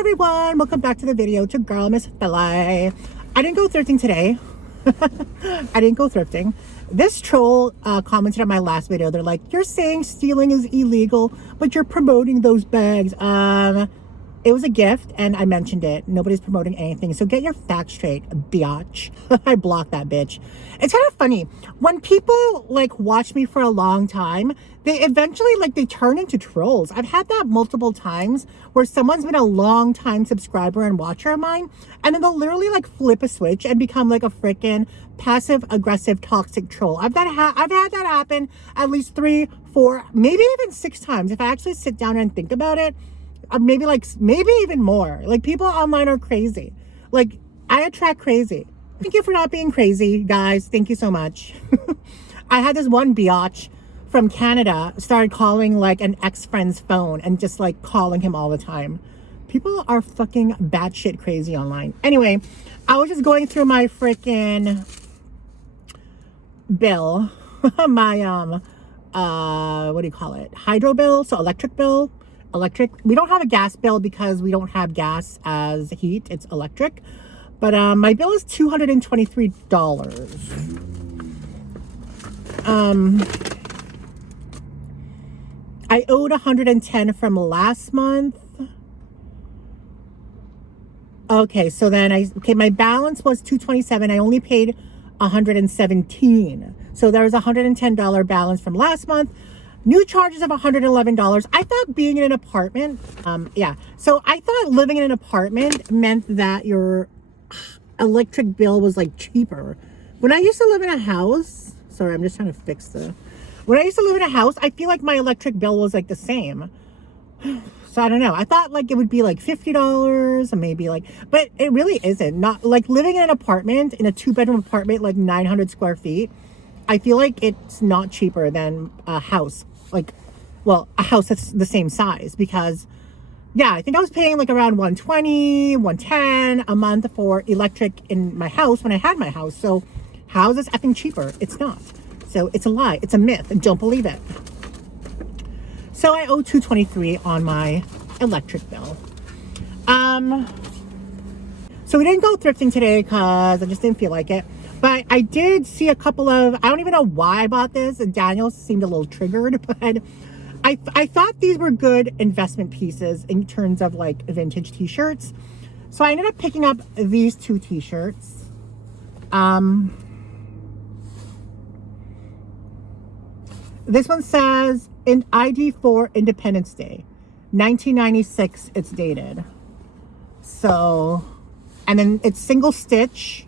everyone, welcome back to the video. It's your girl Msfili. I didn't go thrifting today. I didn't go thrifting. This troll commented on my last video. They're like, you're saying stealing is illegal, but you're promoting those bags. It was a gift and I mentioned it. Nobody's promoting anything, so get your facts straight, biatch. I blocked that bitch. It's kind of funny when people like watch me for a long time, they eventually like they turn into trolls. I've had that multiple times where someone's been a long time subscriber and watcher of mine, and then they'll literally like flip a switch and become like a freaking passive aggressive toxic troll. I've had that happen at least 3, 4, maybe even 6 times if I actually sit down and think about it. Maybe even more. Like, people online are crazy. Like, I attract crazy. Thank you for not being crazy, guys. Thank you so much. I had this one biatch from Canada started calling like an ex-friend's phone and just like calling him all the time. People are fucking batshit crazy online. Anyway, I was just going through my freaking bill. My what do you call it? Hydro bill, so electric bill. We don't have a gas bill because we don't have gas as heat. It's electric. But my bill is $223. I owed $110 from last month. Okay, so then my balance was $227. I only paid $117. So there was a $110 balance from last month. New charges of $111. I thought being in an apartment, so I thought living in an apartment meant that your electric bill was like cheaper. When I used to live in a house, sorry, I'm just trying to fix when I used to live in a house, I feel like my electric bill was like the same. So I don't know. I thought like it would be like $50 or maybe like, but it really isn't. Not like living in an apartment, in a 2-bedroom apartment, like 900 square feet. I feel like it's not cheaper than a house. Like, well, a house that's the same size, because yeah, I think I was paying like around $120, $110 a month for electric in my house when I had my house. So how is this effing cheaper? It's not. So it's a lie. It's a myth. Don't believe it. So I owe $223 on my electric bill. So we didn't go thrifting today because I just didn't feel like it. But I did see a couple of, I don't even know why I bought this. And Daniel seemed a little triggered, but I thought these were good investment pieces in terms of like vintage t-shirts. So I ended up picking up these 2 t-shirts. This one says in ID for Independence Day, 1996, it's dated. So, and then it's single stitch.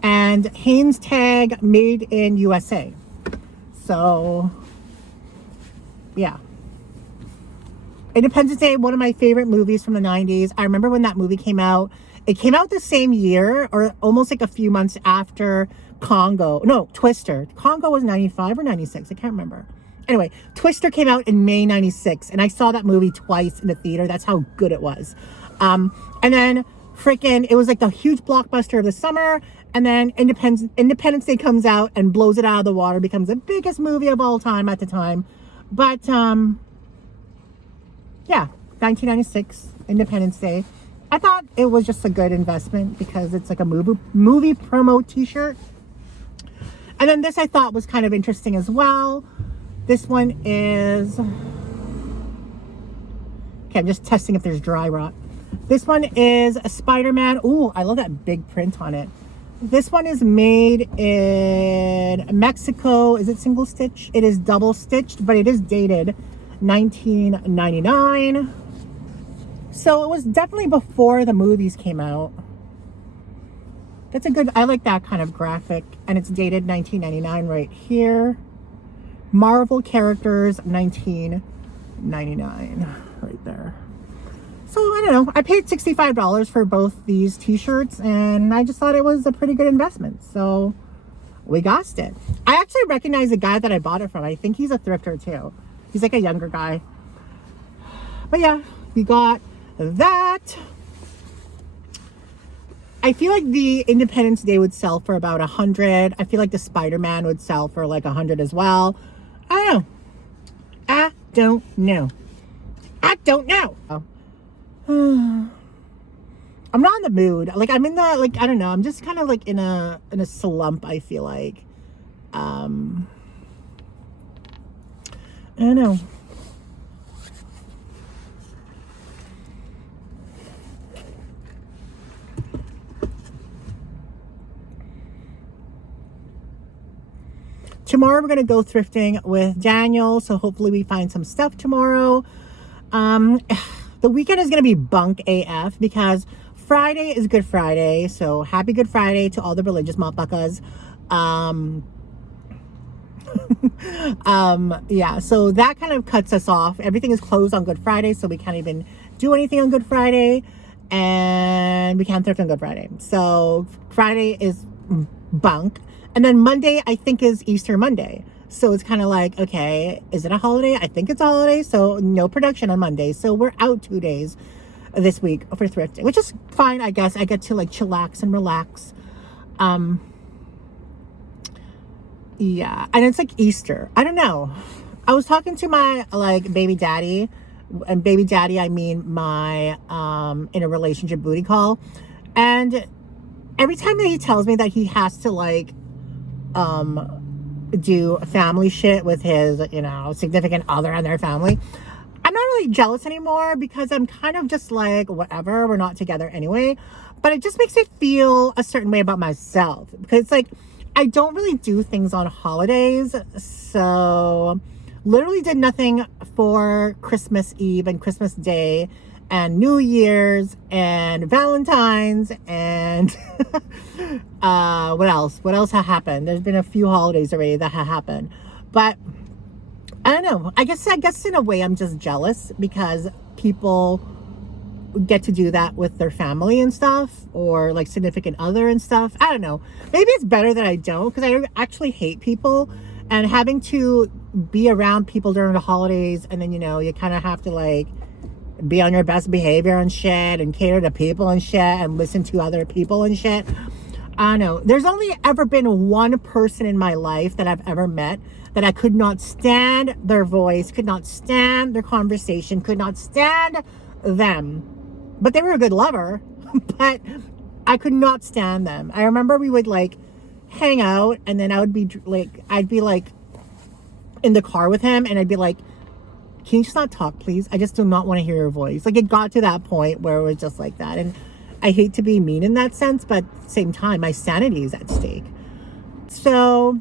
And Hanes tag, made in USA. So, yeah. Independence Day, one of my favorite movies from the 90s. I remember when that movie came out. It came out the same year, or almost like a few months after Twister. Congo was 95 or 96. I can't remember. Anyway, Twister came out in May 96. And I saw that movie twice in the theater. That's how good it was. And then freaking, it was like the huge blockbuster of the summer. And then Independence Day comes out and blows it out of the water, becomes the biggest movie of all time at the time. But, yeah, 1996, Independence Day. I thought it was just a good investment because it's like a movie promo t-shirt. And then this I thought was kind of interesting as well. This one is, okay, I'm just testing if there's dry rot. This one is a Spider-Man. Ooh, I love that big print on it. This one is made in Mexico. Is it single stitch? It is double stitched, but it is dated 1999. So it was definitely before the movies came out. That's a good, I like that kind of graphic. And it's dated 1999 right here. Marvel characters, 1999 right there. So I don't know, I paid $65 for both these t-shirts and I just thought it was a pretty good investment. So we gossed it. I actually recognize the guy that I bought it from. I think he's a thrifter too. He's like a younger guy. But yeah, we got that. I feel like the Independence Day would sell for about 100. I feel like the Spider-Man would sell for like 100 as well. I don't know. I don't know. I'm not in the mood. Like, I'm in the, like, I don't know. I'm just kind of like in a slump, I feel like. I don't know. Tomorrow we're going to go thrifting with Daniel, so hopefully we find some stuff tomorrow. The weekend is going to be bunk AF because Friday is Good Friday, so happy Good Friday to all the religious motherfuckers. Yeah, so that kind of cuts us off. Everything is closed on Good Friday, so we can't even do anything on Good Friday, and we can't thrift on Good Friday. So Friday is bunk. And then Monday, I think, is Easter Monday. So it's kind of like, okay, is it a holiday? I think it's a holiday. So no production on Monday. So we're out 2 days this week for thrifting, which is fine, I guess. I get to like chillax and relax. Yeah. And it's like Easter. I don't know. I was talking to my like baby daddy, and baby daddy, I mean my in a relationship booty call. And every time that he tells me that he has to like do family shit with his, you know, significant other and their family, I'm not really jealous anymore because I'm kind of just like, whatever, we're not together anyway. But it just makes me feel a certain way about myself because it's like, I don't really do things on holidays. So literally did nothing for Christmas Eve and Christmas Day and New Year's and Valentine's and what else has happened? There's been a few holidays already that have happened, but I don't know. I guess in a way I'm just jealous because people get to do that with their family and stuff, or like significant other and stuff. I don't know. Maybe it's better that I don't, because I actually hate people, and having to be around people during the holidays, and then, you know, you kind of have to like be on your best behavior and shit and cater to people and shit and listen to other people and shit. I don't know. There's only ever been one person in my life that I've ever met that I could not stand their voice, could not stand their conversation, could not stand them. But they were a good lover, but I could not stand them. I remember we would like hang out, and then I'd be like in the car with him, and I'd be like, can you just not talk, please? I just do not want to hear your voice. Like, it got to that point where it was just like that. And I hate to be mean in that sense, but at the same time, my sanity is at stake. So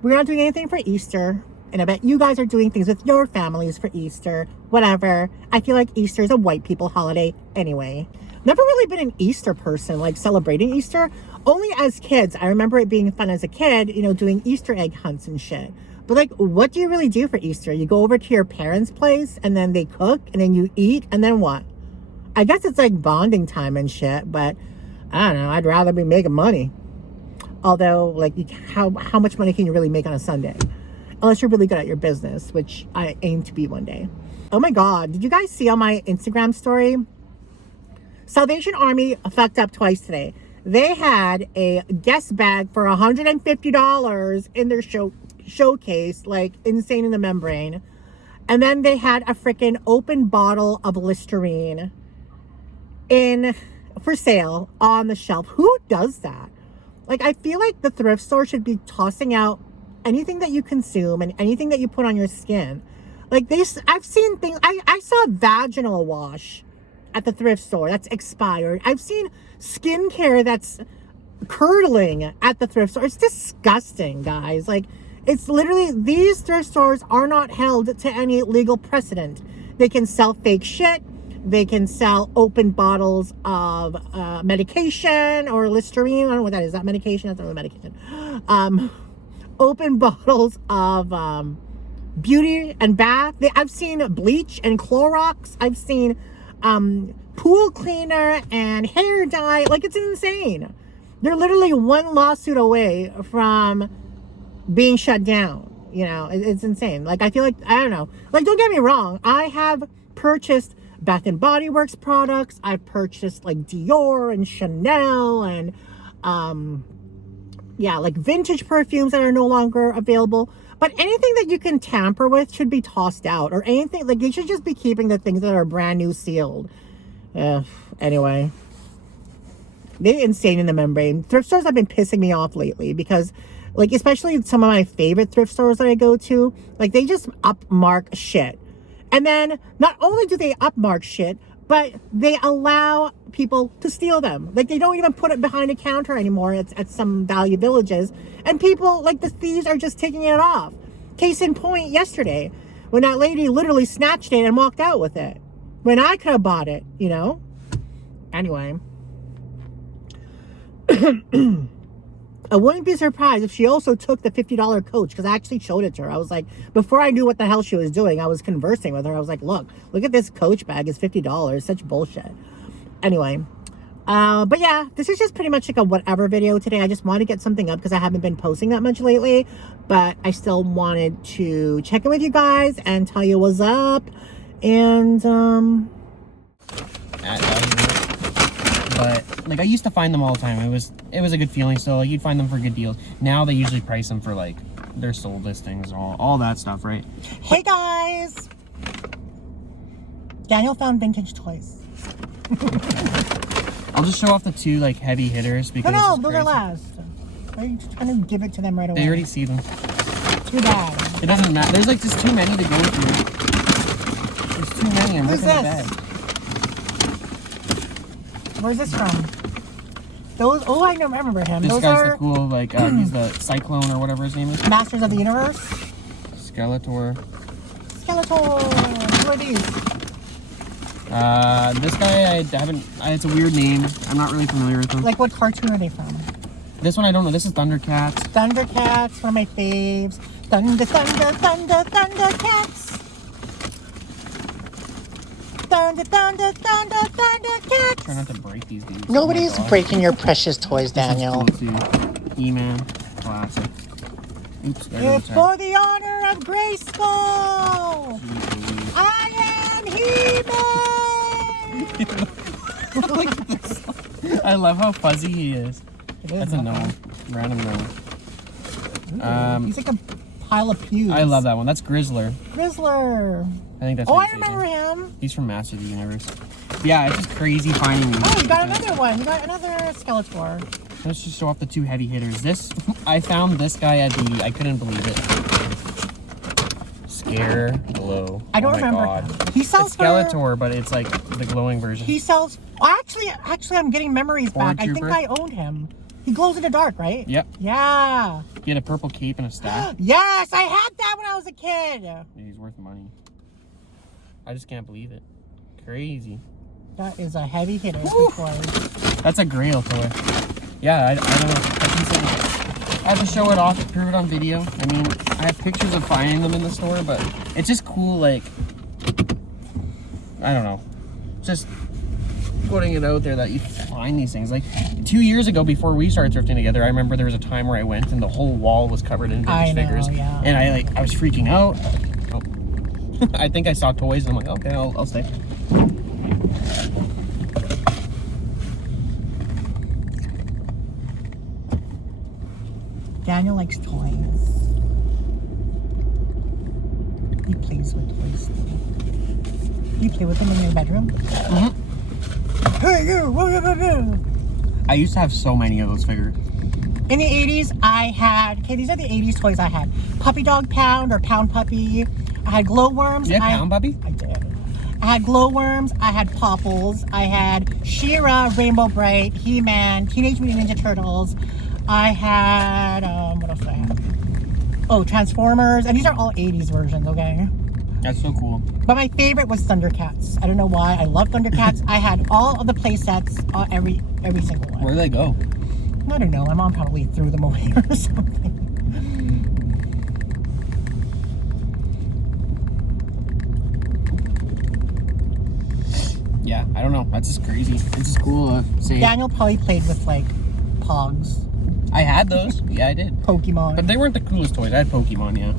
we're not doing anything for Easter. And I bet you guys are doing things with your families for Easter, whatever. I feel like Easter is a white people holiday anyway. Never really been an Easter person, like celebrating Easter. Only as kids. I remember it being fun as a kid, you know, doing Easter egg hunts and shit. But like, what do you really do for Easter? You go over to your parents' place and then they cook and then you eat and then what? I guess it's like bonding time and shit, but I don't know. I'd rather be making money. Although, like, how much money can you really make on a Sunday? Unless you're really good at your business, which I aim to be one day. Oh my God. Did you guys see on my Instagram story? Salvation Army fucked up twice today. They had a guest bag for $150 in their showcase, like insane in the membrane. And then they had a freaking open bottle of Listerine for sale on the shelf. Who does that? Like, I feel like the thrift store should be tossing out anything that you consume and anything that you put on your skin. Like, I've seen things. I saw a vaginal wash at the thrift store that's expired. I've seen skincare that's curdling at the thrift store. It's disgusting, guys. Like, it's literally, these thrift stores are not held to any legal precedent. They can sell fake shit. They can sell open bottles of medication or Listerine. I don't know what that is. Is that medication? That's not really medication. Open bottles of beauty and bath. I've seen bleach and Clorox. I've seen pool cleaner and hair dye. Like, it's insane. They're literally one lawsuit away from being shut down. You know, it's insane. Like, I feel like, I don't know. Like, don't get me wrong. I have purchased Bath and Body Works products. I've purchased like Dior and Chanel and yeah, like vintage perfumes that are no longer available. But anything that you can tamper with should be tossed out, or anything, like, you should just be keeping the things that are brand new sealed. Anyway. They're insane in the membrane. Thrift stores have been pissing me off lately because, like, especially some of my favorite thrift stores that I go to, like, they just upmark shit. And then not only do they upmark shit, but they allow people to steal them. Like, they don't even put it behind a counter anymore at some value villages. And people, like, the thieves are just taking it off. Case in point, yesterday, when that lady literally snatched it and walked out with it. When I could have bought it, you know? Anyway. I wouldn't be surprised if she also took the $50 coach, because I actually showed it to her. I was like, before I knew what the hell she was doing, I was conversing with her. I was like, look at this coach bag. It's $50. Such bullshit. Anyway, but yeah, this is just pretty much like a whatever video today. I just want to get something up because I haven't been posting that much lately, but I still wanted to check in with you guys and tell you what's up. And but like I used to find them all the time. It was a good feeling. So like you'd find them for good deals. Now they usually price them for like their sold listings and all that stuff, right? Hey guys, Daniel found vintage toys. I'll just show off the two like heavy hitters because no, those are last. Why are you trying to give it to them right away? They already see them. Too bad. It doesn't matter. There's like just too many to go through. There's too many. I'm ripping the bag. Where's this from? Those, oh, I don't remember him. This Those guy's are the cool, like, he's the Cyclone or whatever his name is. Masters of the Universe. Skeletor. Skeletor. Who are these? This guy, I haven't, it's a weird name. I'm not really familiar with them. Like, what cartoon are they from? This one I don't know. This is Thundercats. Thundercats, one of my faves. Thundercats. Thundercats. Try not to break these dudes. Nobody's breaking your precious toys, Daniel. E-Man, classic. Oops, it's for the honor of Grayskull. I am He-Man. Look at this. I love how fuzzy he is. That's a gnome. Random gnome. He's like a pile of pews. I love that one. That's Grizzler. Grizzler. I think that's. Oh, I remember him. He's from Masters of the Universe. Yeah, it's just crazy finding these. Oh, you got another one. You got another Skeletor. Let's just show off the two heavy hitters. This, I found this guy at the. I couldn't believe it. Scare Glow. I don't remember him. He sells it's Skeletor, but it's like the glowing version. He sells. Actually, I'm getting memories back. I think I owned him. He glows in the dark, right? Yep. Yeah. He had a purple cape and a staff. Yes, I had that when I was a kid. Yeah, he's worth money. I just can't believe it. Crazy. That is a heavy hitter. That's a Grail toy. Yeah, I don't know. I have to show it off to prove it on video. I mean, I have pictures of finding them in the store, but it's just cool, like, I don't know. Just putting it out there that you find these things. Like 2 years ago, before we started thrifting together, I remember there was a time where I went and the whole wall was covered in vintage figures. Yeah. And I was freaking out. Oh. I think I saw toys and I'm like, okay, I'll stay. Daniel likes toys. He plays with toys. You play with them in your bedroom? Mm-hmm. Hey, you! I used to have so many of those figures. In the 80s, I had... Okay, these are the 80s toys I had. Puppy Dog Pound or Pound Puppy. I had glowworms. You had Pound Puppy? I did. I had glowworms. I had Popples. I had She-Ra, Rainbow Bright, He-Man, Teenage Mutant Ninja Turtles. I had... what else did I have? Oh, Transformers. And these are all 80s versions, okay? That's so cool. But my favorite was Thundercats. I don't know why. I love Thundercats. I had all of the play sets, every single one. Where do they go? I don't know. My mom probably threw them away or something. Yeah, I don't know. That's just crazy. It's just cool seeing. Daniel probably played with, like, Pogs. I had those. Yeah, I did. Pokemon. But they weren't the coolest toys. I had Pokemon, yeah.